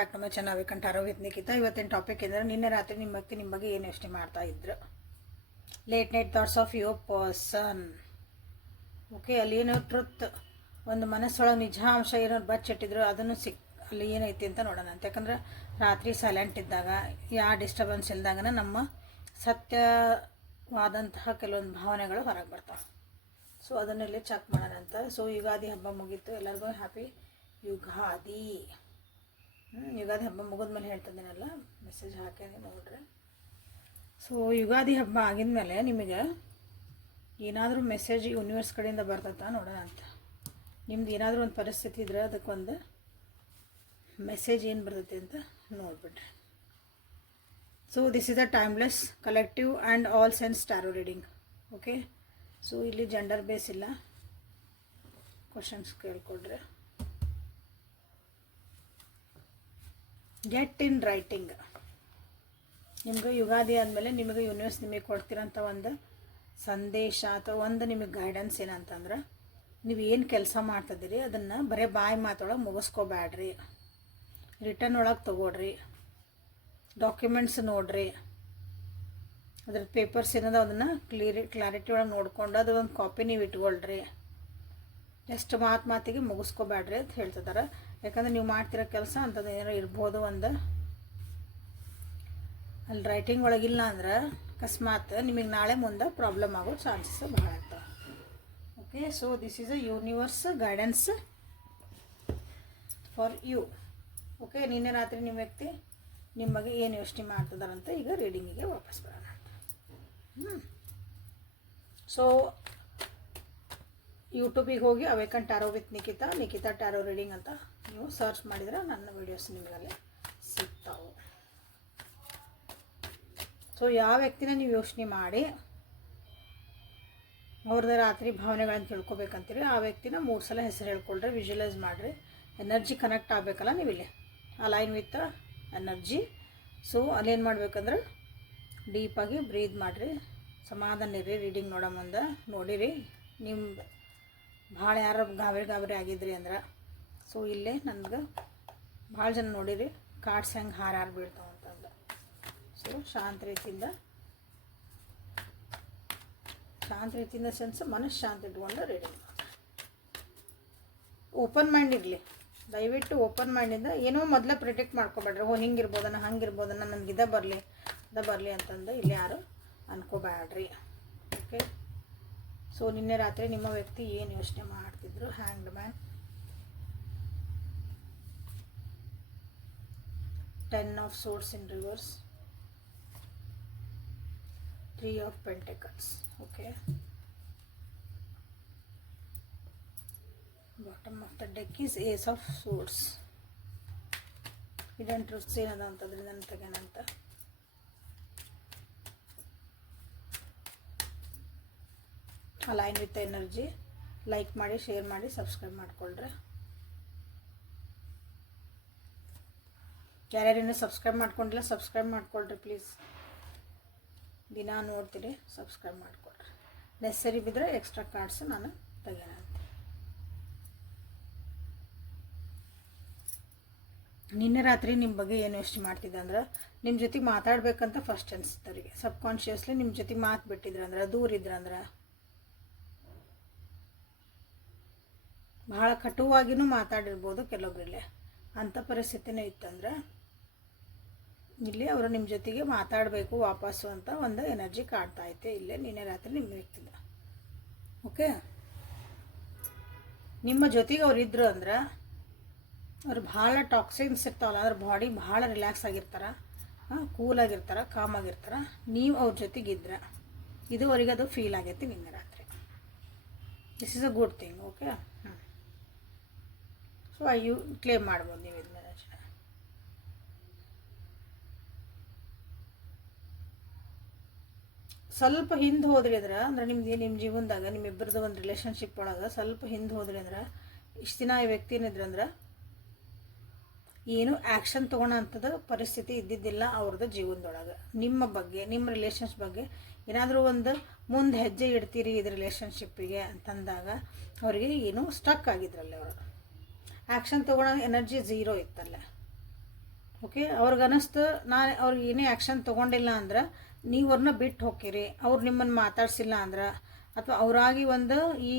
Back ನಮ್ಮ channel ವೇಕಂಠ with Nikhita. ಇವತ್ತಿನ topic ಅಂದರೆ ನಿನ್ನೆ ರಾತ್ರಿ ನಿಮ್ಮ ವ್ಯಕ್ತಿ ನಿಮ್ಮ ಬಗ್ಗೆ ಏನು ಯೋಚನೆ ಮಾಡ್ತಾ ಇದ್ರು. Late night thoughts of your person. Okay, ಅಲ್ಲಿ ಏನೋ ಟ್ರುತ್, ಒಂದು ಮನಸ್ಸೊಳಗೆ ನಿಜಾಂಶ ಏನೋ ಬಚ್ಚಿಟ್ಟಿದ್ರು, ಅದನ್ನು ಅಲ್ಲಿ ಏನೈತಿ ಅಂತ ನೋಡೋಣ ಅಂತ. ಯಾಕಂದ್ರೆ ರಾತ್ರಿ ಸೈಲೆಂಟ್ ಇದ್ದಾಗ, ಯಾವ ಡಿಸ್ಟರ್ಬೆನ್ಸ್ ಇಲ್ದಾಗ ನಮ್ಮ ಸತ್ಯವಾದಂತಹ ಕೆಲವೊಂದು ಭಾವನೆಗಳು ಹೊರಗೆ ಬರ್ತಾವೆ. ಸೊ ಅದನ್ನೆಲ್ಲಿ ಚೆಕ್ ಮಾಡೋಣ ಅಂತ. ಸೊ ಯುಗಾದಿ ಹಬ್ಬ ಮುಗೀತು, ಎಲ್ಲರಿಗೂ ಹ್ಯಾಪಿ ಯುಗಾದಿ. ಯುಗಾದಿ ಹಬ್ಬ ಮುಗಿದ್ಮೇಲೆ ಹೇಳ್ತಿದ್ದೀನಲ್ಲ, ಮೆಸೇಜ್ ಹಾಕೇನೆ ನೋಡ್ರಿ. ಸೊ ಯುಗಾದಿ ಹಬ್ಬ ಆಗಿದ್ಮೇಲೆ ನಿಮಗೆ ಏನಾದರೂ ಮೆಸೇಜ್ ಯೂನಿವರ್ಸ್ ಕಡೆಯಿಂದ ಬರ್ತೈತ ನೋಡೋಣ ಅಂತ. ನಿಮ್ದು ಏನಾದರೂ ಒಂದು ಪರಿಸ್ಥಿತಿ ಇದ್ರೆ ಅದಕ್ಕೊಂದು ಮೆಸೇಜ್ ಏನು ಬರ್ತೈತಿ ಅಂತ ನೋಡ್ಬಿಡ್ರಿ. So this is a timeless collective and all sense tarot reading. Okay, so ಇಲ್ಲಿ ಜೆಂಡರ್ ಬೇಸ್ ಇಲ್ಲ, ಕ್ವಶನ್ಸ್ ಕೇಳ್ಕೊಡ್ರಿ. Get in writing. ನಿಮ್ಗೆ ಯುಗಾದಿ ಆದಮೇಲೆ ನಿಮಗೆ ಯೂನಿವರ್ಸ್ ನಿಮಗೆ ಕೊಡ್ತಿರೋಂಥ ಒಂದು ಸಂದೇಶ ಅಥವಾ ಒಂದು ನಿಮಗೆ ಗೈಡೆನ್ಸ್ ಏನಂತಂದ್ರೆ, ನೀವು ಏನು ಕೆಲಸ ಮಾಡ್ತಿದ್ದೀರಿ ಅದನ್ನು ಬರೀ ಬಾಯಿ ಮಾತೊಳಗೆ ಮುಗಿಸ್ಕೋಬ್ಯಾಡ್ರಿ. ರಿಟರ್ನ್ ಒಳಗೆ ತೊಗೊಳ್ರಿ, ಡಾಕ್ಯುಮೆಂಟ್ಸ್ ನೋಡ್ರಿ, ಅದ್ರ ಪೇಪರ್ಸ್ ಏನದ ಅದನ್ನು ಕ್ಲಾರಿಟಿ ಒಳಗೆ ನೋಡ್ಕೊಂಡು ಅದೊಂದು ಕಾಪಿ ನೀವು ಇಟ್ಕೊಳ್ರಿ. ಎಷ್ಟು ಮಾತಿಗೆ ಮುಗಿಸ್ಕೋಬ್ಯಾಡ್ರಿ ಅಂತ ಹೇಳ್ತಿದ್ದಾರೆ. ಯಾಕಂದ್ರೆ ನೀವು ಮಾಡ್ತಿರೋ ಕೆಲಸ ಅಂಥದ್ದು ಏನಾರು ಇರ್ಬೋದು, ಒಂದು ಅಲ್ಲಿ ರೈಟಿಂಗ್ ಒಳಗಿಲ್ಲ ಅಂದ್ರೆ ಅಕಸ್ಮಾತ್ ನಿಮಗೆ ನಾಳೆ ಮುಂದೆ ಪ್ರಾಬ್ಲಮ್ ಆಗೋ ಚಾನ್ಸಸ್ ಭಾಳ ಇರ್ತವೆ. Okay, so this is a universe guidance for you. Okay, ನಿನ್ನೆ ರಾತ್ರಿ ನಿಮ್ಮ ವ್ಯಕ್ತಿ ನಿಮ್ಮ ಬಗ್ಗೆ ಏನು ಯೋಚನೆ ಮಾಡ್ತಿದಾರಂತ ಈಗ ರೀಡಿಂಗಿಗೆ ವಾಪಸ್ ಬರೋಣ ಅಂತ. ಸೊ ಯೂಟ್ಯೂಬಿಗೆ ಹೋಗಿ awaken tarot with Nikhita tarot reading ಅಂತ ನೀವು ಸರ್ಚ್ ಮಾಡಿದರೆ ನನ್ನ ವೀಡಿಯೋಸ್ ನಿಮಗಲ್ಲೇ ಸಿಗ್ತಾವೆ. ಸೊ ಯಾವ ವ್ಯಕ್ತಿನ ನೀವು ಯೋಚನೆ ಮಾಡಿ ಅವ್ರದ್ದು ರಾತ್ರಿ ಭಾವನೆಗಳನ್ನು ತಿಳ್ಕೊಬೇಕಂತೀರಿ, ಆ ವ್ಯಕ್ತಿನ 3 ಸಲ ಹೆಸರು ಹೇಳ್ಕೊಳ್ರಿ, ವಿಜುವಲೈಸ್ ಮಾಡಿರಿ. ಎನರ್ಜಿ ಕನೆಕ್ಟ್ ಆಗಬೇಕಲ್ಲ ನೀವಿಲ್ಲಿ, ಅಲೈನ್ ವಿತ್ ಎನರ್ಜಿ. ಸೊ ಅಲ್ಲೇನು ಮಾಡ್ಬೇಕಂದ್ರೆ ಡೀಪಾಗಿ ಬ್ರೀದ್ ಮಾಡಿರಿ, ಸಮಾಧಾನ ಇರಿ. ರೀಡಿಂಗ್ ನೋಡೋ ಮುಂದೆ ನೋಡಿರಿ, ನಿಮ್ಮ ಭಾಳ ಯಾರು ಗಾಬರಿ ಆಗಿದ್ರಿ ಅಂದ್ರೆ. ಸೊ ಇಲ್ಲೇ ನನಗೆ ಭಾಳ ಜನ ನೋಡಿರಿ ಕಾರ್ಡ್ಸ್ ಹೆಂಗೆ ಹಾರಾರು ಬೀಳ್ತಾವೆ ಅಂತಂದು. ಸೊ ಶಾಂತ ರೀತಿಯಿಂದ ಸೆನ್ಸ್ ಮನಸ್ಸು ಶಾಂತಿ ಇಟ್ಕೊಂಡು ರೀಡಿಂಗ್ ಓಪನ್ ಮೈಂಡ್ ಇರಲಿ. ದಯವಿಟ್ಟು ಓಪನ್ ಮೈಂಡಿಂದ ಏನೋ ಮೊದಲೇ ಪ್ರಿಡಿಕ್ಟ್ ಮಾಡ್ಕೊಬೇಡ್ರಿ. ಹಿಂಗಿರ್ಬೋದನ್ನ ಹಂಗಿರ್ಬೋದನ್ನ ನನಗೆ ಇದ ಬರಲಿ ಅಂತಂದು ಇಲ್ಲಿ ಯಾರು ಅನ್ಕೋಬೇಡ್ರಿ. ಓಕೆ, ಸೊ ನಿನ್ನೆ ರಾತ್ರಿ ನಿಮ್ಮ ವ್ಯಕ್ತಿ ಏನು ಯೋಚನೆ ಮಾಡ್ತಿದ್ರು. Hanged man, 10 of swords in reverse, 3 of pentacles. Okay, bottom of the deck is ace of swords. Hidden truths ಏನದ ಅಂತಂದ್ರೆ ನನ್ನ ತೆಗೆನಂತ. Align with energy. ಲೈಕ್ ಮಾಡಿ, ಶೇರ್ ಮಾಡಿ, ಸಬ್ಸ್ಕ್ರೈಬ್ ಮಾಡಿಕೊಳ್ರಿ. ಯಾರ್ಯಾರೇನು ಸಬ್ಸ್ಕ್ರೈಬ್ ಮಾಡ್ಕೊಂಡಿಲ್ಲ ಸಬ್ಸ್ಕ್ರೈಬ್ ಮಾಡಿಕೊಳ್ರಿ ಪ್ಲೀಸ್. ದಿನ ನೋಡ್ತೀರಿ, ಸಬ್ಸ್ಕ್ರೈಬ್ ಮಾಡಿಕೊಳ್ರಿ. ನೆಸರಿ ಬಿದ್ದರೆ ಎಕ್ಸ್ಟ್ರಾ ಕಾರ್ಡ್ಸ್ ನಾನು ತೆಗೆಯೋಣ ಅಂತ. ನಿನ್ನೆ ರಾತ್ರಿ ನಿಮ್ಮ ಬಗ್ಗೆ ಏನು ಯೋಚನೆ ಮಾಡ್ತಿದ್ದೆ ಅಂದ್ರೆ, ನಿಮ್ಮ ಜೊತೆಗೆ ಮಾತಾಡ್ಬೇಕಂತ ಫಸ್ಟ್ ಅನಿಸ್ತವ್ರಿಗೆ. ಸಬ್ಕಾನ್ಷಿಯಸ್ಲಿ ನಿಮ್ಮ ಜೊತೆಗೆ ಮಾತು ಬಿಟ್ಟಿದ್ರಂದ್ರೆ, ದೂರ ಇದ್ರಂದ್ರೆ, ಭಾಳ ಕಟುವಾಗಿನೂ ಮಾತಾಡಿರ್ಬೋದು ಕೆಲವೊಬ್ಬರಲ್ಲೇ. ಅಂಥ ಪರಿಸ್ಥಿತಿನೇ ಇತ್ತಂದ್ರೆ ಇಲ್ಲಿ ಅವರು ನಿಮ್ಮ ಜೊತೆಗೆ ಮಾತಾಡಬೇಕು ವಾಪಸ್ಸು ಅಂತ ಒಂದು ಎನರ್ಜಿ ಕಾಡ್ತಾ ಐತೆ ಇಲ್ಲೇ ನಿನ್ನೆ ರಾತ್ರಿ ನಿಮ್ಮ ವ್ಯಕ್ತಿದ. ಓಕೆ, ನಿಮ್ಮ ಜೊತೆಗೆ ಅವ್ರು ಇದ್ರು ಅಂದ್ರೆ ಅವ್ರು ಭಾಳ ಟಾಕ್ಸಿನ್ಸ್ ಇರ್ತಾವಲ್ಲ, ಅದ್ರ ಬಾಡಿ ಭಾಳ ರಿಲ್ಯಾಕ್ಸ್ ಆಗಿರ್ತಾರೆ, ಕೂಲಾಗಿರ್ತಾರೆ, ಕಾಮಾಗಿರ್ತಾರೆ. ನೀವು ಅವ್ರ ಜೊತೆಗಿದ್ರೆ ಇದುವರೆಗೆ ಅದು ಫೀಲ್ ಆಗೈತಿ ನಿನ್ನೆ ರಾತ್ರಿ. This is a good thing. Okay, so you claim ಮಾಡ್ಬೋದು ನೀವು ಇದನ್ನ. ಸ್ವಲ್ಪ ಹಿಂದೆ ಹೋದ್ರಿ ಅಂದ್ರೆ ನಿಮ್ಮ ಜೀವನದಾಗ ನಿಮ್ಮಿಬ್ಬರದ್ದು ಒಂದು ರಿಲೇಷನ್ಶಿಪ್ ಒಳಗೆ ಸ್ವಲ್ಪ ಹಿಂದೆ ಹೋದ್ರಿ ಅಂದ್ರೆ, ಇಷ್ಟು ದಿನ ಈ ವ್ಯಕ್ತಿ ಏನಿದ್ರಂದ್ರೆ ಏನು ಆ್ಯಕ್ಷನ್ ತೊಗೊಳೋ ಅಂಥದ್ದು ಪರಿಸ್ಥಿತಿ ಇದ್ದಿದ್ದಿಲ್ಲ ಅವ್ರದ್ದು ಜೀವನದೊಳಗೆ. ನಿಮ್ಮ ಬಗ್ಗೆ, ನಿಮ್ಮ ರಿಲೇಷನ್ಸ್ ಬಗ್ಗೆ ಏನಾದರೂ ಒಂದು ಮುಂದೆ ಹೆಜ್ಜೆ ಇಡ್ತೀರಿ ಇದು ರಿಲೇಷನ್ಶಿಪ್ಪಿಗೆ ಅಂತಂದಾಗ ಅವರಿಗೆ ಏನೋ ಸ್ಟಕ್ ಆಗಿದ್ರಲ್ಲಿ ಅವರು. ಆ್ಯಕ್ಷನ್ ತೊಗೊಳೋ ಎನರ್ಜಿ ಝೀರೋ ಇತ್ತಲ್ಲ. ಓಕೆ, ಅವ್ರಿಗೆ ಅನ್ನಿಸ್ತು ನಾನು ಅವ್ರಿಗೆ ಏನೇ ಆ್ಯಕ್ಷನ್ ತೊಗೊಂಡಿಲ್ಲ ಅಂದ್ರೆ ನೀವು ಅವ್ರನ್ನ ಬಿಟ್ಟು ಹೋಗ್ತೀರಿ, ಅವ್ರು ನಿಮ್ಮನ್ನು ಮಾತಾಡ್ಸಿಲ್ಲ ಅಂದ್ರೆ, ಅಥವಾ ಅವರಾಗಿ ಈ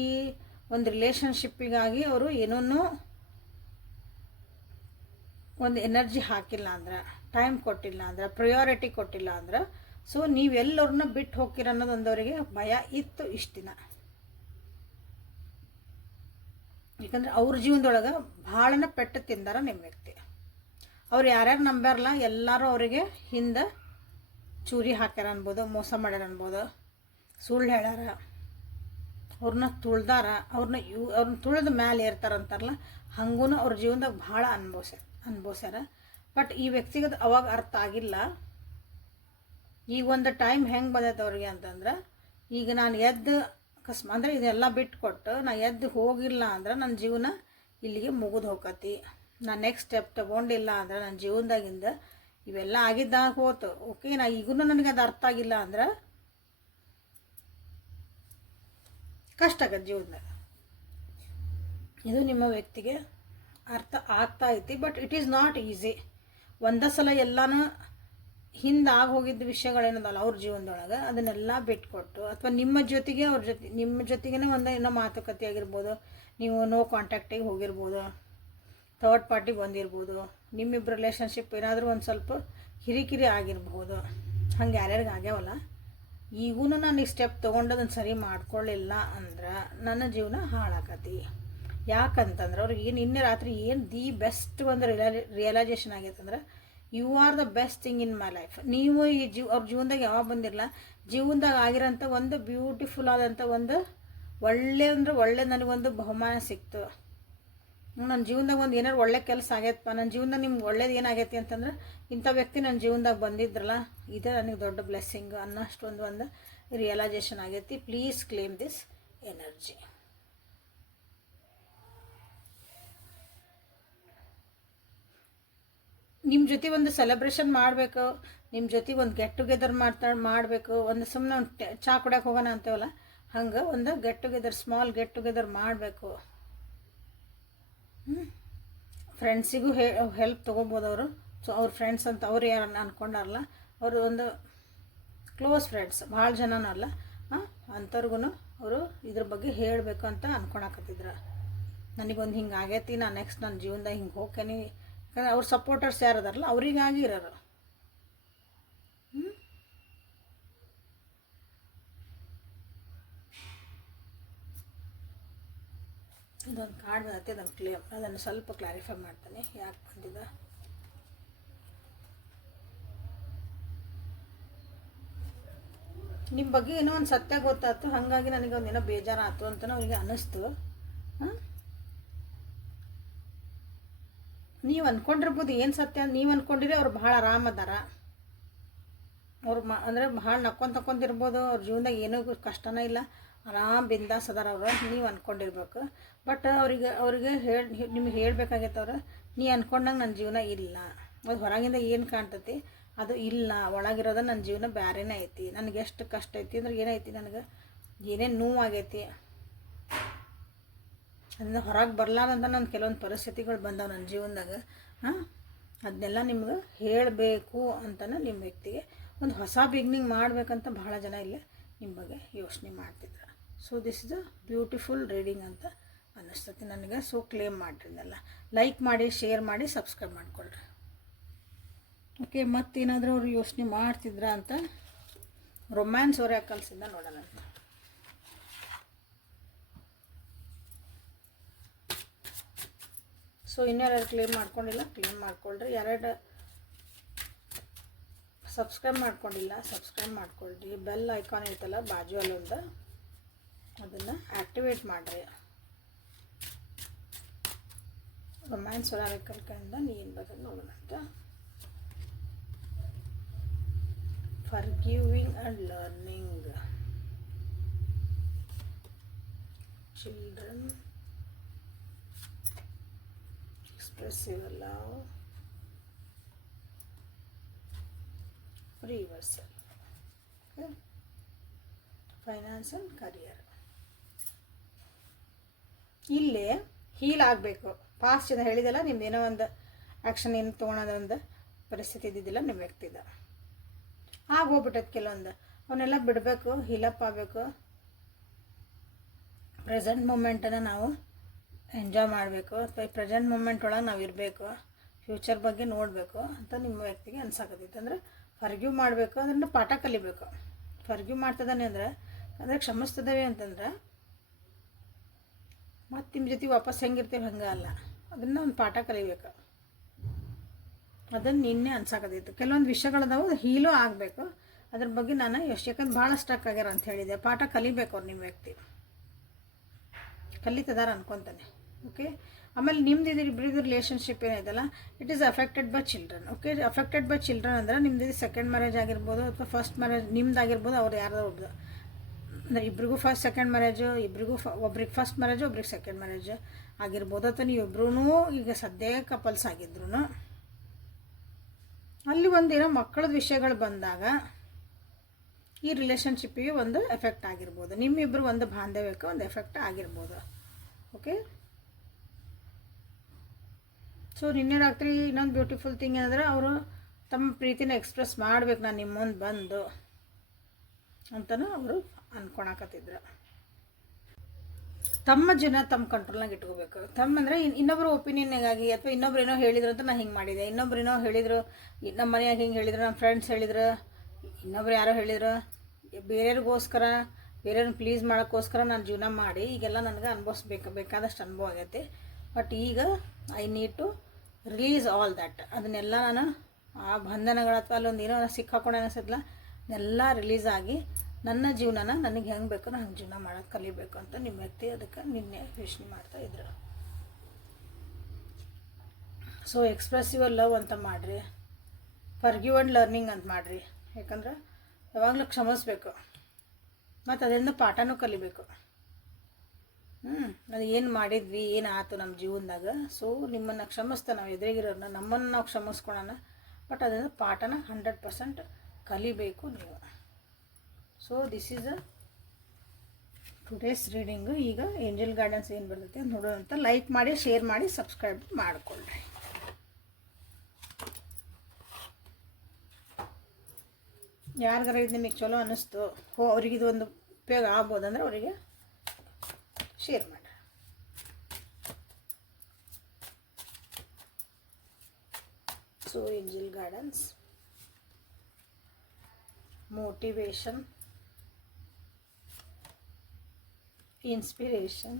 ಒಂದು ರಿಲೇಷನ್ಶಿಪ್ಪಿಗಾಗಿ ಅವರು ಏನನ್ನೂ ಒಂದು ಎನರ್ಜಿ ಹಾಕಿಲ್ಲ ಅಂದ್ರೆ, ಟೈಮ್ ಕೊಟ್ಟಿಲ್ಲ ಅಂದ್ರೆ, ಪ್ರಯಾರಿಟಿ ಕೊಟ್ಟಿಲ್ಲ ಅಂದ್ರೆ, ಸೊ ನೀವೆಲ್ಲವ್ರನ್ನ ಬಿಟ್ಟು ಹೋಗ್ತೀರ ಅನ್ನೋದು ಅವರಿಗೆ ಭಯ ಇತ್ತು ಇಷ್ಟು ದಿನ. ಯಾಕಂದ್ರೆ ಅವ್ರ ಜೀವನದೊಳಗೆ ಭಾಳನ ಪೆಟ್ಟು ತಿಂದಾರ ನಿಮ್ಮ ವ್ಯಕ್ತಿ. ಅವ್ರು ಯಾರ್ಯಾರು ನಂಬ್ಯಾರಲ್ಲ ಎಲ್ಲರೂ ಅವರಿಗೆ ಹಿಂದೆ ಚೂರಿ ಹಾಕ್ಯಾರ ಅನ್ಬೋದು, ಮೋಸ ಮಾಡ್ಯಾರ ಅನ್ಬೋದು, ಸುಳ್ಳು ಹೇಳ್ಯಾರ, ಅವ್ರನ್ನ ತುಳ್ದಾರ, ಅವ್ರನ್ನ ತುಳಿದ ಮ್ಯಾಲೆ ಇರ್ತಾರಂತಾರಲ್ಲ, ಹಂಗೂ ಅವ್ರ ಜೀವನದಾಗ ಭಾಳ ಅನುಭವಿಸ್ಯಾರ. ಬಟ್ ಈ ವ್ಯಕ್ತಿಗೆ ಅವಾಗ ಅರ್ಥ ಆಗಿಲ್ಲ. ಈಗ ಒಂದು ಟೈಮ್ ಹೆಂಗೆ ಬಂದೈತೆ ಅವ್ರಿಗೆ ಅಂತಂದ್ರೆ, ಈಗ ನಾನು ಎದ್ದು ಅಕಸ್ಮಾತ್ ಅಂದರೆ ಇದೆಲ್ಲ ಬಿಟ್ಕೊಟ್ಟು ನಾ ಎದ್ದು ಹೋಗಿಲ್ಲ ಅಂದ್ರೆ ನನ್ನ ಜೀವನ ಇಲ್ಲಿಗೆ ಮುಗಿದು ಹೋಗತಿ. ನಾನು ನೆಕ್ಸ್ಟ್ ಸ್ಟೆಪ್ ತೊಗೊಂಡಿಲ್ಲ ಅಂದ್ರೆ ನನ್ನ ಜೀವನದಾಗಿಂದ ಇವೆಲ್ಲ ಆಗಿದ್ದಾಗ ಹೋತು. ಓಕೆ, ನಾ ಈಗೂ ನನಗೆ ಅದು ಅರ್ಥ ಆಗಿಲ್ಲ ಅಂದ್ರೆ ಕಷ್ಟ ಆಗತ್ತೆ ಜೀವನದಾಗ. ಇದು ನಿಮ್ಮ ವ್ಯಕ್ತಿಗೆ ಅರ್ಥ ಆಗ್ತಾ ಐತಿ. But it is not easy. ಒಂದೇ ಸಲ ಎಲ್ಲನೂ ಹಿಂದೆ ಆಗೋಗಿದ್ದ ವಿಷಯಗಳೇನದಲ್ಲ ಅವ್ರ ಜೀವನದೊಳಗೆ ಅದನ್ನೆಲ್ಲ ಬಿಟ್ಕೊಟ್ಟು, ಅಥವಾ ನಿಮ್ಮ ಜೊತೆಗೇ ಇನ್ನೂ ಮಾತುಕತೆ ಆಗಿರ್ಬೋದು, ನೀವು ನೋ ಕಾಂಟ್ಯಾಕ್ಟಿಗೆ ಹೋಗಿರ್ಬೋದು, ಥರ್ಡ್ ಪಾರ್ಟಿ ಬಂದಿರ್ಬೋದು, ನಿಮ್ಮಿಬ್ಬರು ರಿಲೇಷನ್ಶಿಪ್ ಏನಾದರೂ ಒಂದು ಸ್ವಲ್ಪ ಕಿರಿಕಿರಿ ಆಗಿರ್ಬೋದು. ಹಂಗೆ ಯಾರ್ಯಾರಿಗೆ ಆಗ್ಯಾವಲ್ಲ, ಈಗೂ ನಾನು ಈ ಸ್ಟೆಪ್ ತೊಗೊಂಡದನ್ನು ಸರಿ ಮಾಡ್ಕೊಳ್ಳಿಲ್ಲ ಅಂದ್ರೆ ನನ್ನ ಜೀವನ ಹಾಳಾಕತಿ. ಯಾಕಂತಂದ್ರೆ ಅವ್ರಿಗೆ ನಿನ್ನೆ ರಾತ್ರಿ ಏನು ದಿ ಬೆಸ್ಟ್ ಒಂದು ರಿಯಲೈಸೇಷನ್ ಆಗೈತೆ ಅಂದ್ರೆ, you are the best thing in my life. ನೀವು ಅವ್ರ ಜೀವನದಾಗ ಯಾವಾಗ ಬಂದಿರಲ್ಲ, ಜೀವನದಾಗ ಆಗಿರೋಂಥ ಒಂದು ಬ್ಯೂಟಿಫುಲ್ ಆದಂಥ ಒಂದು ಒಳ್ಳೆ ನನಗೊಂದು ಬಹುಮಾನ ಸಿಕ್ತು. ನನ್ನ ಜೀವನದಾಗ ಒಂದು ಏನಾರು ಒಳ್ಳೆ ಕೆಲಸ ಆಗೈತಪ್ಪ, ನನ್ನ ಜೀವನದಾಗ ನಿಮ್ಗೆ ಒಳ್ಳೇದು ಏನಾಗೈತಿ ಅಂತಂದ್ರೆ ಇಂಥ ವ್ಯಕ್ತಿ ನನ್ನ ಜೀವನದಾಗ ಬಂದಿದ್ರಲ್ಲ, ಇದೇ ನನಗೆ ದೊಡ್ಡ ಬ್ಲೆಸ್ಸಿಂಗ್ ಅನ್ನೋಷ್ಟು ಒಂದು ರಿಯಲೈಸೇಷನ್ ಆಗೈತಿ. Please claim this energy. ನಿಮ್ಮ ಜೊತೆ ಒಂದು ಸೆಲೆಬ್ರೇಷನ್ ಮಾಡಬೇಕು, ನಿಮ್ಮ ಜೊತೆ ಒಂದು ಗೆಟ್ ಟುಗೆದರ್ ಮಾಡಬೇಕು, ಒಂದು ಸುಮ್ಮನೆ ಒಂದು ಚಾ ಕುಡಿಯೋಕೆ ಹೋಗೋಣ ಅಂತೇವಲ್ಲ, ಹಂಗೆ ಒಂದು get together, small get together ಮಾಡಬೇಕು. ಫ್ರೆಂಡ್ಸಿಗೂ ಹೆಲ್ಪ್ ತೊಗೋಬೋದು ಅವರು. ಸೊ ಅವ್ರ ಫ್ರೆಂಡ್ಸ್ ಅಂತ ಅವ್ರು ಯಾರು ಅಂದ್ಕೊಂಡಾರಲ್ಲ, ಅವರು ಒಂದು ಕ್ಲೋಸ್ ಫ್ರೆಂಡ್ಸ್, ಭಾಳ ಜನನಲ್ಲ, ಅಂಥವ್ರಿಗೂ ಅವರು ಇದ್ರ ಬಗ್ಗೆ ಹೇಳಬೇಕು ಅಂತ ಅಂದ್ಕೊಳಕತ್ತಿದ್ರು. ನನಗೊಂದು ಹಿಂಗೆ ಆಗೈತಿ, ನಾನು ನೆಕ್ಸ್ಟ್ ನನ್ನ ಜೀವನದಾಗ ಹಿಂಗೆ ಹೋಗ್ತೀನಿ. ಯಾಕಂದ್ರೆ ಅವ್ರ ಸಪೋರ್ಟರ್ಸ್ ಯಾರು ಅದಾರಲ್ಲ ಅವರಿಗಾಗಿ ಇರೋರು. ಇದೊಂದು ಕಾರ್ಡ್ ಬಂದೈತೆ, ಅದನ್ನು ಸ್ವಲ್ಪ ಕ್ಲಾರಿಫೈ ಮಾಡ್ತಾನೆ ಯಾಕೆ ಬಂದಿದೆ. ನಿಮ್ಮ ಬಗ್ಗೆ ಏನೋ ಒಂದು ಸತ್ಯ ಗೊತ್ತಾಯ್ತು, ಹಾಗಾಗಿ ನನಗೆ ಒಂದೇನೋ ಬೇಜಾರಾಯ್ತು ಅಂತ ಅವ್ರಿಗೆ ಅನ್ನಿಸ್ತು. ನೀವು ಅಂದ್ಕೊಂಡಿರ್ಬೋದು ಏನು ಸತ್ಯ ನೀವು ಅಂದ್ಕೊಂಡಿರಿ. ಅವ್ರು ಭಾಳ ಆರಾಮದಾರ, ಅವ್ರು ಅಂದರೆ ಭಾಳ ನಕ್ಕೊಂತಿರ್ಬೋದು, ಅವ್ರ ಜೀವನದಾಗ ಏನೂ ಕಷ್ಟನೇ ಇಲ್ಲ, ಆರಾಮ್ ಬಿಂದಾಸ್ ಅದಾರ ಅವರು. ನೀವು ಅಂದ್ಕೊಂಡಿರ್ಬೇಕು. ಬಟ್ ಅವ್ರಿಗೆ ನಿಮ್ಗೆ ಹೇಳ್ಬೇಕಾಗೈತೆ ಅವ್ರು, ನೀ ಅಂದ್ಕೊಂಡಂಗೆ ನನ್ನ ಜೀವನ ಇಲ್ಲ, ಅದು ಹೊರಗಿಂದ ಏನು ಕಾಣ್ತೈತಿ ಅದು ಇಲ್ಲ, ಒಳಗಿರೋದ ನನ್ನ ಜೀವನ ಬೇರೆನೇ ಐತಿ. ನನಗೆ ಎಷ್ಟು ಕಷ್ಟ ಐತಿ ಅಂದ್ರೆ ಏನೈತಿ, ನನಗೆ ಏನೇನು ನೋವಾಗೈತಿ, ಅದರಿಂದ ಹೊರಗೆ ಬರಲಾರಂತ ನನ್ನ ಕೆಲವೊಂದು ಪರಿಸ್ಥಿತಿಗಳು ಬಂದವು ನನ್ನ ಜೀವನದಾಗ. ಅದನ್ನೆಲ್ಲ ನಿಮ್ಗೆ ಹೇಳಬೇಕು ಅಂತಲೇ ನಿಮ್ಮ ವ್ಯಕ್ತಿಗೆ ಒಂದು ಹೊಸ ಬಿಗ್ನಿಂಗ್ ಮಾಡಬೇಕಂತ ಭಾಳ ಜನ ಇಲ್ಲೇ ನಿಮ್ಮ ಬಗ್ಗೆ ಯೋಚನೆ ಮಾಡ್ತಿದ್ರು. So this is a beautiful reading ಅಂತ ಅನ್ನಿಸ್ತತಿ ನನಗೆ. ಸೊ ಕ್ಲೇಮ್ ಮಾಡಿರಿದೆಲ್ಲ ಲೈಕ್ ಮಾಡಿ, ಶೇರ್ ಮಾಡಿ, ಸಬ್ಸ್ಕ್ರೈಬ್ ಮಾಡಿಕೊಳ್ರಿ. ಓಕೆ, ಮತ್ತೇನಾದರೂ ಅವ್ರು ಯೋಚನೆ ಮಾಡ್ತಿದ್ರ ಅಂತ ರೊಮ್ಯಾನ್ಸ್ ಅವ್ರು ಯಾಕೆ ಕಲಿಸಿದ್ದ ನೋಡೋಣ ಅಂತ. ಸೊ ಇನ್ಯಾರು ಕ್ಲೇಮ್ ಮಾಡ್ಕೊಂಡಿಲ್ಲ, ಕ್ಲೇಮ್ ಮಾಡ್ಕೊಳ್ರಿ. ಯಾರ್ಯಾರು ಸಬ್ಸ್ಕ್ರೈಬ್ ಮಾಡ್ಕೊಂಡಿಲ್ಲ ಸಬ್ಸ್ಕ್ರೈಬ್ ಮಾಡ್ಕೊಳ್ರಿ. ಬೆಲ್ ಐಕಾನ್ ಐತಲ್ಲ ಬಾಜು ಅಲ್ಲೊಂದು, ಅದನ್ನು ಆ್ಯಕ್ಟಿವೇಟ್ ಮಾಡಿರಿ. ರೊಮ್ಯಾನ್ಸ್ ಹೊರಕಲ್ಕಂದ ಏನು ಬರ್ತದೆ ನೋಡೋಣ ಅಂತ. Forgiving and learning, children, expressive love, reversal, okay? Finance and career. ಇಲ್ಲೇ ಹೀಲ್ ಆಗಬೇಕು. ಪಾಸ್ಟ್ ಜನ ಹೇಳಿದಲ್ಲ, ನಿಮ್ದು ಏನೋ ಒಂದು ಆ್ಯಕ್ಷನ್ ಏನು ತೊಗೊಳೋದು ಒಂದು ಪರಿಸ್ಥಿತಿ ಇದ್ದಿದ್ದಿಲ್ಲ ನಿಮ್ಮ ವ್ಯಕ್ತಿದ. ಹೋಗ್ಬಿಟ್ಟೈತೆ ಕೆಲವೊಂದು, ಅವನ್ನೆಲ್ಲ ಬಿಡಬೇಕು, ಹೀಲಪ್ ಆಗಬೇಕು. ಪ್ರೆಸೆಂಟ್ ಮೂಮೆಂಟನ್ನು ನಾವು ಎಂಜಾಯ್ ಮಾಡಬೇಕು, ಅಥವಾ ಪ್ರೆಸೆಂಟ್ ಮೂಮೆಂಟ್ ಒಳಗೆ ನಾವು ಇರಬೇಕು, ಫ್ಯೂಚರ್ ಬಗ್ಗೆ ನೋಡಬೇಕು ಅಂತ ನಿಮ್ಮ ವ್ಯಕ್ತಿಗೆ ಅನ್ಸಾಕತ್ತೈತೆ. ಅಂದರೆ ಫರ್ಗ್ಯೂ ಮಾಡಬೇಕು, ಅದನ್ನು ಪಾಠ ಕಲಿಬೇಕು. ಫರ್ಗ್ಯೂ ಮಾಡ್ತದಾನೆ ಅಂದರೆ ಕ್ಷಮಿಸ್ತದೇವೆ ಅಂತಂದ್ರೆ ಮತ್ತು ನಿಮ್ಮ ಜೊತೆ ವಾಪಸ್ ಹೆಂಗಿರ್ತೀವಿ ಹಂಗೆ ಅಲ್ಲ, ಅದನ್ನು ಒಂದು ಪಾಠ ಕಲಿಬೇಕು. ಅದನ್ನು ನಿನ್ನೆ ಅನ್ಸಾಕತ್ತೈತು. ಕೆಲವೊಂದು ವಿಷಯಗಳದಾವು ಹೀಲೂ ಆಗಬೇಕು, ಅದ್ರ ಬಗ್ಗೆ ನಾನು ಯಾಕಂದ್ರೆ ಭಾಳ ಸ್ಟ್ರಕ್ ಆಗ್ಯಾರ ಅಂತ ಹೇಳಿದೆ. ಪಾಠ ಕಲಿಬೇಕು ಅವ್ರು ನಿಮ್ಮ ವ್ಯಕ್ತಿ, ಕಲಿತದಾರ ಅನ್ಕೊತಾನೆ. ಓಕೆ, ಆಮೇಲೆ ನಿಮ್ದು ಇಬ್ಬರಿದು ರಿಲೇಷನ್ಶಿಪ್ ಏನೈತಲ್ಲ, it is affected by children. Okay, affected by children ಅಂದರೆ ನಿಮ್ದು ಸೆಕೆಂಡ್ ಮ್ಯಾರೇಜ್ ಆಗಿರ್ಬೋದು ಅಥವಾ ಫಸ್ಟ್ ಮ್ಯಾರೇಜ್ ನಿಮ್ದಾಗಿರ್ಬೋದು, ಅವ್ರು ಯಾರೋ ಒಬ್ರು ಅಂದರೆ ಇಬ್ರಿಗೂ ಫಸ್ಟ್ ಸೆಕೆಂಡ್ ಮ್ಯಾರೇಜು, ಇಬ್ರಿಗೂ ಒಬ್ರಿಗೆ ಫಸ್ಟ್ ಮ್ಯಾರೇಜು ಒಬ್ರಿಗೆ ಸೆಕೆಂಡ್ ಮ್ಯಾರೇಜ್ ಆಗಿರ್ಬೋದು, ಅಥವಾ ನೀವು ಇಬ್ಬರೂ ಈಗ ಸದ್ಯ ಕಪಲ್ಸ್ ಆಗಿದ್ರು ಅಲ್ಲಿ ಒಂದೇನೋ ಮಕ್ಕಳದ ವಿಷಯಗಳು ಬಂದಾಗ ಈ ರಿಲೇಷನ್ಶಿಪ್ಪಿಗೆ ಒಂದು ಎಫೆಕ್ಟ್ ಆಗಿರ್ಬೋದು, ನಿಮ್ಮಿಬ್ಬರು ಒಂದು ಬಾಂಧವ್ಯಕ್ಕೆ ಒಂದು ಎಫೆಕ್ಟ್ ಆಗಿರ್ಬೋದು. ಓಕೆ, ಸೊ ನಿನ್ನೆ ರಾತ್ರಿ ಇನ್ನೊಂದು ಬ್ಯೂಟಿಫುಲ್ ಥಿಂಗ್ ಏನಂದ್ರೆ ಅವರು ತಮ್ಮ ಪ್ರೀತಿನ ಎಕ್ಸ್ಪ್ರೆಸ್ ಮಾಡ್ಬೇಕು, ನಾನು ನಿಮ್ಮ ಮುಂದೆ ಬಂದು ಅಂತಲೂ ಅವರು ಅಂದ್ಕೊಳಕತ್ತಿದ್ರು. ತಮ್ಮ ಜೀವನ ತಮ್ಮ ಕಂಟ್ರೋಲ್ನಾಗ ಇಟ್ಕೋಬೇಕು. ಅಂದರೆ ಇನ್ನೊಬ್ಬರು ಒಪಿನಿಯನ್ಗಾಗಿ ಅಥವಾ ಇನ್ನೊಬ್ರು ಏನೋ ಹೇಳಿದ್ರು ಅಂತ ನಾನು ಹಿಂಗೆ ಮಾಡಿದೆ, ಇನ್ನೊಬ್ರು ಏನೋ ಹೇಳಿದರು, ನಮ್ಮ ಮನೆಯಾಗ ಹಿಂಗೆ ಹೇಳಿದ್ರು, ನಮ್ಮ ಫ್ರೆಂಡ್ಸ್ ಹೇಳಿದ್ರು, ಇನ್ನೊಬ್ರು ಯಾರೋ ಹೇಳಿದ್ರು, ಬೇರೆಯವ್ರಿಗೋಸ್ಕರ ಬೇರೆಯವ್ರನ್ನ ಪ್ಲೀಸ್ ಮಾಡೋಕ್ಕೋಸ್ಕರ ನಾನು ಜೀವನ ಮಾಡಿ ಈಗೆಲ್ಲ ನನಗೆ ಬೇಕಾದಷ್ಟು ಅನುಭವ ಆಗೈತೆ. ಬಟ್ ಈಗ I need to release all that. ಅದನ್ನೆಲ್ಲ ನಾನು ಆ ಬಂಧನಗಳು ಅಥವಾ ಅಲ್ಲೊಂದು ಏನೋ ಸಿಕ್ಕಾಕೊಂಡು ಅನಿಸತ್ಲ ಎಲ್ಲ ರಿಲೀಸ್ ಆಗಿ ನನ್ನ ಜೀವನನ ನನಗೆ ಹೆಂಗೆ ಬೇಕೋ ನಾನು ಹಂಗೆ ಜೀವನ ಮಾಡೋದು ಕಲಿಬೇಕು ಅಂತ ನಿಮ್ಮ ವ್ಯಕ್ತಿ ಅದಕ್ಕೆ ನಿನ್ನೆ ಯೋಚನೆ ಮಾಡ್ತಾಯಿದ್ರು. ಸೊ ಎಕ್ಸ್ಪ್ರೆಸಿವ್ ಲವ್ ಅಂತ ಮಾಡಿರಿ, ಫರ್ಗಿವ್ ಆ್ಯಂಡ್ ಲರ್ನಿಂಗ್ ಅಂತ ಮಾಡಿರಿ. ಯಾಕಂದ್ರೆ ಯಾವಾಗಲೂ ಕ್ಷಮಿಸ್ಬೇಕು ಮತ್ತು ಅದರಿಂದ ಪಾಠನೂ ಕಲಿಬೇಕು. ಅದು ಏನು ಮಾಡಿದ್ವಿ, ಏನು ಆಯ್ತು ನಮ್ಮ ಜೀವನದಾಗ. ಸೊ ನಿಮ್ಮನ್ನು ಕ್ಷಮಿಸ್ತಾ ನಾವು ಎದುರಿಗಿರೋರನ್ನ ನಮ್ಮನ್ನು ನಾವು ಕ್ಷಮಿಸ್ಕೊಳ್ಳೋಣ, ಬಟ್ ಅದರಿಂದ ಪಾಠನ 100% ಕಲಿಬೇಕು ನೀವು. So this is a today's reading. ಈಗ ಏಂಜಲ್ ಗೈಡೆನ್ಸ್ ಏನು ಬರ್ತೈತೆ ಅಂತ ನೋಡೋಣ. ಲೈಕ್ ಮಾಡಿ, ಶೇರ್ ಮಾಡಿ, ಸಬ್ಸ್ಕ್ರೈಬ್ ಮಾಡಿಕೊಳ್ಳ್ರಿ. ಯಾರಿಗಾರ ಇದು ನಿಮಗೆ ಚಲೋ ಅನ್ನಿಸ್ತು, ಅವ್ರಿಗೆ ಇದು ಒಂದು ಉಪಯೋಗ ಆಗ್ಬೋದಂದ್ರೆ ಅವರಿಗೆ ಶೇರ್ ಮಾಡಿ. So angel guidance, motivation, inspiration,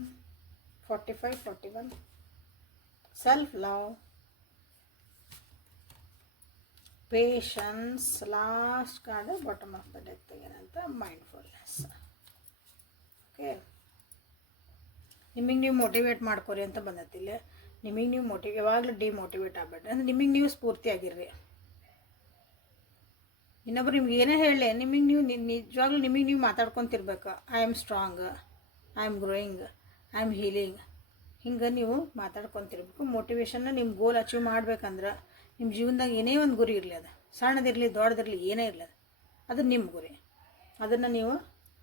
45-41, self-love, patience, last card bottom of the deck ಏನಂತ mindfulness. ಓಕೆ, ನಿಮಗೆ ನೀವು ಮೋಟಿವೇಟ್ ಮಾಡ್ಕೊರಿ ಅಂತ ಬಂದತ್ತಿಲ್ಲ. ನಿಮಗೆ ನೀವು ಯಾವಾಗಲೂ ಡಿಮೋಟಿವೇಟ್ ಆಗಬೇಡ್ರಿ, ಅಂದರೆ ನಿಮಗೆ ನೀವು ಸ್ಫೂರ್ತಿಯಾಗಿರ್ರಿ. ಇನ್ನೊಬ್ರು ನಿಮ್ಗೆ ಏನೇ ಹೇಳಿ ನಿಮಗೆ ನೀವು ನಿಜವಾಗ್ಲೂ ನಿಮಗೆ ನೀವು ಮಾತಾಡ್ಕೊತಿರ್ಬೇಕು. I am strong, I am growing, I am healing, ಹಿಂಗೆ ನೀವು ಮಾತಾಡ್ಕೊತಿರ್ಬೇಕು. ಮೋಟಿವೇಶನ್ನ ನಿಮ್ಮ ಗೋಲ್ ಅಚೀವ್ ಮಾಡ್ಬೇಕಂದ್ರೆ ನಿಮ್ಮ ಜೀವನದಾಗ ಏನೇ ಒಂದು ಗುರಿ ಇರಲಿ, ಅದು ಸಣ್ಣದಿರಲಿ ದೊಡ್ಡದಿರಲಿ ಏನೇ ಇರಲಿ, ಅದು ನಿಮ್ಮ ಗುರಿ. ಅದನ್ನು ನೀವು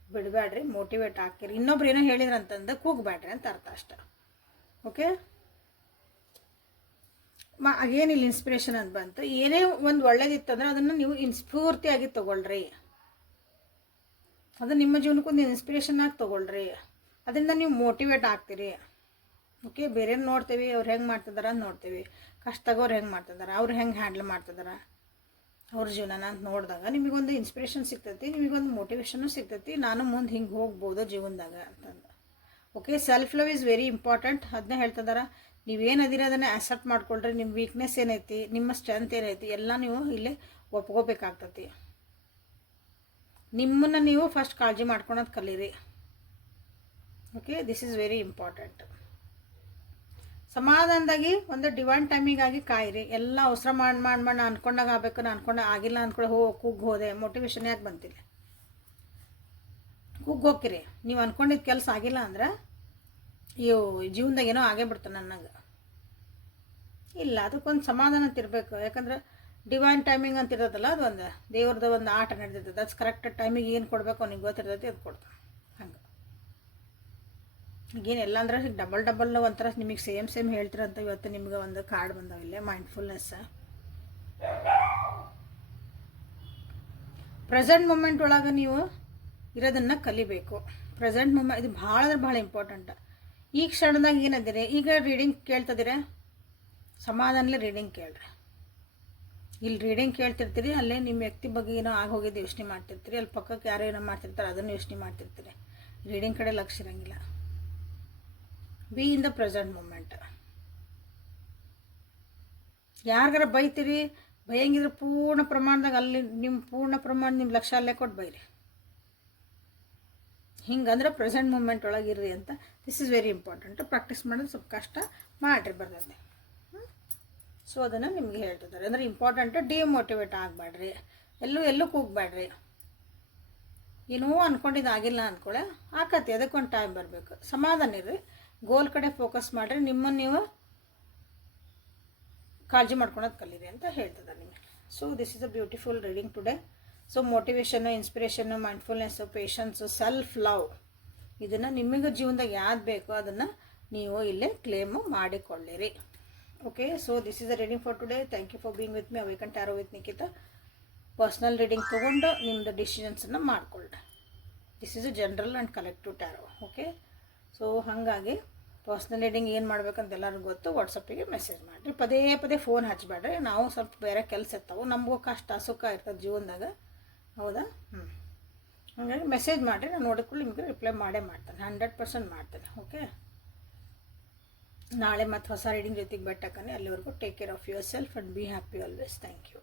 ಬಿಡಬೇಡ್ರಿ, ಮೋಟಿವೇಟ್ ಹಾಕಿರಿ. ಇನ್ನೊಬ್ರು ಏನೋ ಹೇಳಿದ್ರು ಅಂತಂದು ಕೂಗಬೇಡ್ರಿ ಅಂತ ಅರ್ಥ ಅಷ್ಟೆ. ಓಕೆ, ಏನಿಲ್ಲ ಇನ್ಸ್ಪಿರೇಷನ್ ಅಂತ ಬಂತು, ಏನೇ ಒಂದು ಒಳ್ಳೇದಿತ್ತಂದ್ರೆ ಅದನ್ನು ನೀವು ಸ್ಫೂರ್ತಿಯಾಗಿ ತೊಗೊಳ್ರಿ. ಅದು ನಿಮ್ಮ ಜೀವನಕ್ಕೊಂದು ಇನ್ಸ್ಪಿರೇಷನ್ನಾಗಿ ತೊಗೊಳ್ರಿ. ಅದರಿಂದ ನೀವು ಮೋಟಿವೇಟ್ ಆಗ್ತೀರಿ. ಓಕೆ, ಬೇರೆಯವ್ರು ನೋಡ್ತೀವಿ, ಅವ್ರು ಹೆಂಗೆ ಮಾಡ್ತಿದಾರ ಅಂತ ನೋಡ್ತೀವಿ. ಕಷ್ಟದವ್ರು ಹೆಂಗೆ ಮಾಡ್ತಿದಾರ, ಅವ್ರು ಹೆಂಗೆ ಹ್ಯಾಂಡಲ್ ಮಾಡ್ತಿದಾರ ಅವ್ರ ಜೀವನನ ಅಂತ ನೋಡಿದಾಗ ನಿಮಗೊಂದು ಇನ್ಸ್ಪಿರೇಷನ್ ಸಿಗ್ತೈತಿ, ನಿಮಗೊಂದು ಮೋಟಿವೇಶನ್ನು ಸಿಗ್ತೈತಿ. ನಾನು ಮುಂದೆ ಹಿಂಗೆ ಹೋಗ್ಬೋದು ಜೀವನದಾಗ ಅಂತಂದು. Okay, self love is very important. ಅದನ್ನೇ ಹೇಳ್ತಿದಾರ, ನೀವೇನದಿರ ಅದನ್ನು ಆಕ್ಸೆಪ್ಟ್ ಮಾಡ್ಕೊಳ್ರಿ. ನಿಮ್ಮ ವೀಕ್ನೆಸ್ ಏನೈತಿ, ನಿಮ್ಮ ಸ್ಟ್ರೆಂತ್ ಏನೈತಿ ಎಲ್ಲ ನೀವು ಇಲ್ಲೇ ಒಪ್ಕೋಬೇಕಾಗ್ತೈತಿ. ನಿಮ್ಮನ್ನು ನೀವು ಫಸ್ಟ್ ಕಾಳಜಿ ಮಾಡ್ಕೊಳೋದು ಕಲೀರಿ. Okay, this is very important. ಸಮಾಧಾನದಾಗಿ ಒಂದು ಡಿವೈನ್ ಟೈಮಿಗಾಗಿ ಕಾಯಿರಿ. ಎಲ್ಲ ಅವಸರ ಮಾಡಿ ನಾನು ಅನ್ಕೊಂಡಾಗ ಆಗಬೇಕು, ನಾನು ಅನ್ಕೊಂಡಾಗ ಆಗಿಲ್ಲ ಅಂದ್ಕೊಳ್ಳಿ ಕುಗ್ಗಿ ಹೋದೆ, ಮೋಟಿವೇಶನ್ ಯಾಕೆ ಬಂತಿಲ್ಲ, ಕುಗ್ಗಿ ಹೋಗ್ಕಿರಿ. ನೀವು ಅಂದ್ಕೊಂಡಿದ್ದು ಕೆಲಸ ಆಗಿಲ್ಲ ಅಂದ್ರೆ ಜೀವನದಾಗ ಏನೋ ಆಗೇ ಬಿಡ್ತಾನೆ ನನಗೆ ಇಲ್ಲ. ಅದಕ್ಕೊಂದು ಸಮಾಧಾನ ತಿರ್ಬೇಕು. ಯಾಕಂದ್ರೆ ಡಿವೈನ್ ಟೈಮಿಂಗ್ ಅಂತ ಇರೋದಲ್ಲ, ಅದು ಒಂದು ದೇವ್ರದ ಒಂದು ಆಟ ನಡೆದಿರ್ತದೆ. ಅದು ಕರೆಕ್ಟ್ ಟೈಮಿಗೆ ಏನು ಕೊಡಬೇಕು ಅವ್ನಿಗೆ ಗೊತ್ತಿರ್ತೈತಿ, ಅದು ಕೊಡ್ತಾನೆ. ಹಂಗೆ ಈಗೇನೆಲ್ಲ ಅಂದ್ರೆ ಡಬಲ್ ಒಂಥರ ನಿಮಗೆ ಸೇಮ್ ಹೇಳ್ತಿರಂತ ಇವತ್ತು ನಿಮ್ಗೆ ಒಂದು ಕಾರ್ಡ್ ಬಂದಾವಿಲ್ಲ, ಮೈಂಡ್ಫುಲ್ನೆಸ್. ಪ್ರೆಸೆಂಟ್ ಮೂಮೆಂಟ್ ಒಳಗೆ ನೀವು ಇರೋದನ್ನು ಕಲಿಬೇಕು. ಪ್ರೆಸೆಂಟ್ ಮೂಮೆಂಟ್ ಇದು ಭಾಳ ಅಂದ್ರೆ ಭಾಳ ಇಂಪಾರ್ಟೆಂಟ್. ಈ ಕ್ಷಣದಾಗ ಏನದಿರಿ, ಈಗ ರೀಡಿಂಗ್ ಕೇಳ್ತದಿರ, ಸಮಾಧಾನಲೇ ರೀಡಿಂಗ್ ಕೇಳ್ರಿ. ಇಲ್ಲಿ ರೀಡಿಂಗ್ ಕೇಳ್ತಿರ್ತೀರಿ, ಅಲ್ಲೇ ನಿಮ್ಮ ವ್ಯಕ್ತಿ ಬಗ್ಗೆ ಏನೋ ಆಗೋಗಿದ್ದು ಯೋಚನೆ ಮಾಡ್ತಿರ್ತೀರಿ, ಅಲ್ಲಿ ಪಕ್ಕಕ್ಕೆ ಯಾರೋ ಏನೋ ಮಾಡ್ತಿರ್ತಾರೆ ಅದನ್ನು ಯೋಚನೆ ಮಾಡ್ತಿರ್ತೀರಿ. ರೀಡಿಂಗ್ ಕಡೆ ಲಕ್ಷ್ಯ ಇರೋಂಗಿಲ್ಲ. Be in the present moment. ಯಾರಿಗಾರ ಬೈತೀರಿ, ಭಯಂಗಿದ್ರೆ ಪೂರ್ಣ ಪ್ರಮಾಣದಾಗ ಅಲ್ಲಿ ನಿಮ್ಮ ಪೂರ್ಣ ಪ್ರಮಾಣ ನಿಮ್ಮ ಲಕ್ಷ್ಯ ಅಲ್ಲೇ ಕೊಟ್ಟು ಬೈರಿ. ಹಿಂಗಂದ್ರೆ ಪ್ರೆಸೆಂಟ್ ಮೂಮೆಂಟ್ ಒಳಗೆ ಇರ್ರಿ ಅಂತ. This is very important. Practice ಮಾಡೋದು ಸ್ವಲ್ಪ ಕಷ್ಟ, ಮಾಡಿರಿ ಬರ್ತದೆ. ಸೊ ಅದನ್ನು ನಿಮ್ಗೆ ಹೇಳ್ತಿದ್ದಾರೆ. ಅಂದರೆ ಇಂಪಾರ್ಟೆಂಟು, ಡಿಮೋಟಿವೇಟ್ ಆಗಬೇಡ್ರಿ, ಎಲ್ಲೂ ಕೂಗಬೇಡ್ರಿ. ಏನೋ ಅಂದ್ಕೊಂಡಿದ್ದು ಆಗಿಲ್ಲ ಅಂದ್ಕೊಳ್ಳೆ, ಆಕತಿ, ಅದಕ್ಕೊಂದು ಟೈಮ್ ಬರಬೇಕು. ಸಮಾಧಾನ ಇರ್ರಿ, ಗೋಲ್ ಕಡೆ ಫೋಕಸ್ ಮಾಡಿರಿ, ನಿಮ್ಮನ್ನು ನೀವು ಕಾಳಜಿ ಮಾಡ್ಕೊಳೋದು ಕಲೀರಿ ಅಂತ ಹೇಳ್ತಿದ್ದಾರೆ ನಿಮಗೆ. So this is a beautiful reading today. So motivation, inspiration, mindfulness, patience, self love, ಇದನ್ನು ನಿಮಗೆ ಜೀವನದಾಗ ಯಾವ್ದು ಬೇಕೋ ಅದನ್ನು ನೀವು ಇಲ್ಲೇ ಕ್ಲೇಮು ಮಾಡಿಕೊಳ್ಳಿರಿ. Okay, so this is a reading for today. Thank you for being with me. Awaken tarot with Nikhita. Personal reading ತೊಗೊಂಡು ನಿಮ್ಮದು ಡಿಸಿಷನ್ಸನ್ನು ಮಾಡಿಕೊಳ್ಳಿ. This is a general and collective tarot. Okay, so ಹಾಗಾಗಿ ಪರ್ಸ್ನಲ್ ರೀಡಿಂಗ್ ಏನು ಮಾಡ್ಬೇಕಂತ ಎಲ್ಲರಿಗೂ ಗೊತ್ತು. ವಾಟ್ಸಪ್ಪಿಗೆ ಮೆಸೇಜ್ ಮಾಡಿರಿ. ಪದೇ ಫೋನ್ ಹಚ್ಚಬೇಡ್ರಿ. ನಾವು ಸ್ವಲ್ಪ ಬೇರೆ ಕೆಲಸ ಇರ್ತಾವೆ, ನಮಗೂ ಕಷ್ಟ ಸುಖ ಇರ್ತದೆ ಜೀವನದಾಗ, ಹೌದಾ? ಹಾಗಾಗಿ ಮೆಸೇಜ್ ಮಾಡಿರಿ, ನಾನು ನೋಡಿಕೊಳ್ಳಿ ನಿಮಗೆ ರಿಪ್ಲೈ ಮಾಡೇ ಮಾಡ್ತೇನೆ, 100% ಮಾಡ್ತೇನೆ. ಓಕೆ, ನಾಳೆ ಮತ್ತು ಹೊಸ ರೀಡಿಂಗ್ ಜೊತೆಗೆ ಬೆಟ್ಟಕ್ಕನೆ. ಅಲ್ಲಿವರೆಗೂ take care of yourself and be happy always. Thank you.